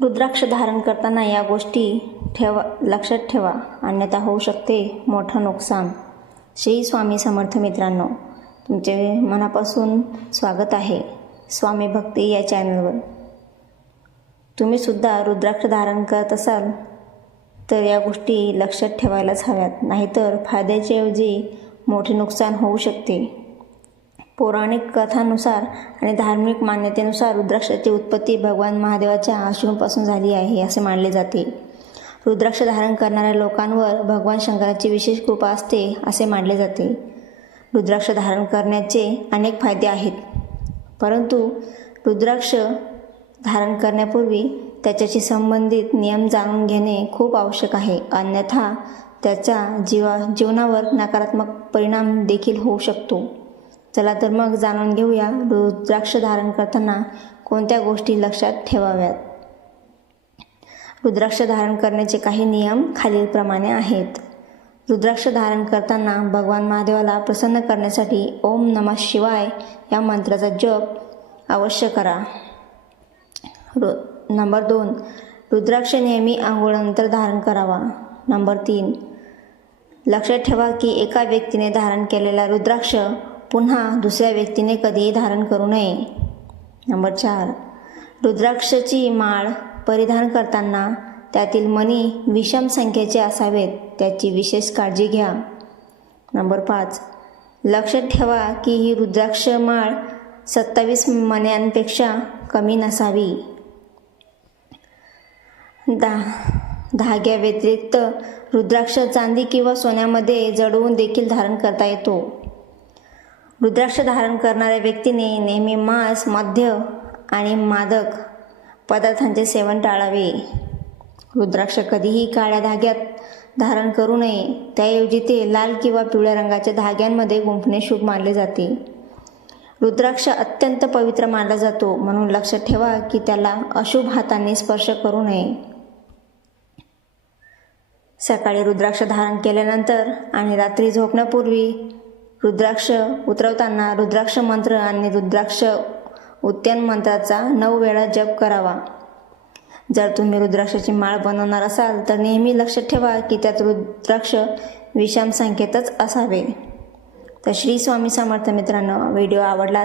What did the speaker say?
रुद्राक्ष धारण करताना या गोष्टी लक्षात ठेवा, अन्यथा होऊ शकते मोठं नुकसान. श्री स्वामी समर्थ. मित्रांनो, तुमचे मनापासून स्वागत आहे स्वामी भक्ती या चॅनलवर. तुम्ही सुद्धा रुद्राक्ष धारण करत असाल तर या गोष्टी लक्षात ठेवायलाच हव्यात, नाहीतर फायद्याच्या ऐवजी मोठे नुकसान होऊ शकते. पौराणिक कथानुसार आणि धार्मिक मान्यतेनुसार रुद्राक्षाची उत्पत्ती भगवान महादेवाच्या अश्रूंपासून झाली आहे असे मानले जाते. रुद्राक्ष धारण करणाऱ्या लोकांवर भगवान शंकराची विशेष कृपा असते असे मानले जाते. रुद्राक्ष धारण करण्याचे अनेक फायदे आहेत, परंतु रुद्राक्ष धारण करण्यापूर्वी त्याच्याशी संबंधित नियम जाणून घेणे खूप आवश्यक आहे, अन्यथा त्याचा जीवनावर नकारात्मक परिणाम देखील होऊ शकतो. चला तर मग जाणून घेऊया रुद्राक्ष धारण करताना कोणत्या गोष्टी लक्षात ठेवाव्यात. रुद्राक्ष धारण करण्याचे काही नियम खालीलप्रमाणे आहेत. रुद्राक्ष धारण करताना भगवान महादेवाला प्रसन्न करण्यासाठी ओम नमः शिवाय या मंत्राचा जप अवश्य करा. नंबर 2, रुद्राक्ष नेहमी आंघोळीनंतर धारण करावा. नंबर 3, लक्षात ठेवा की एका व्यक्तीने धारण केलेला रुद्राक्ष पुन्हा दुसऱ्या व्यक्तीने कधीही धारण करू नये. नंबर 4, रुद्राक्षाची माळ परिधान करताना त्यातील मणी विषम संख्येचे असावेत, त्याची विशेष काळजी घ्या. नंबर 5, लक्षात ठेवा की ही रुद्राक्ष माळ 27 मण्यांपेक्षा कमी नसावी. धाग्या व्यतिरिक्त रुद्राक्ष चांदी किंवा सोन्यामध्ये जडवून देखील धारण करता येतो. रुद्राक्ष धारण करणाऱ्या व्यक्तीने नेहमी मांस, मद्य आणि मादक पदार्थांचे सेवन टाळावे. रुद्राक्ष कधीही काळ्या धाग्यात धारण करू नये, त्याऐवजी ते लाल किंवा पिवळ्या रंगाच्या धाग्यांमध्ये गुंफणे शुभ मानले जाते. रुद्राक्ष अत्यंत पवित्र मानला जातो, म्हणून लक्षात ठेवा की त्याला अशुभ हातांनी स्पर्श करू नये. सकाळी रुद्राक्ष धारण केल्यानंतर आणि रात्री झोपण्यापूर्वी रुद्राक्ष उतरवताना रुद्राक्ष मंत्र आणि रुद्राक्ष उद्यान मंत्राचा 9 वेळा जप करावा. जर तुम्ही रुद्राक्षाची माळ बनवणार असाल तर नेहमी लक्षात ठेवा की त्यात रुद्राक्ष विषम संख्येतच असावे. तर श्री स्वामी समर्थ. मित्रांनो, व्हिडिओ आवडला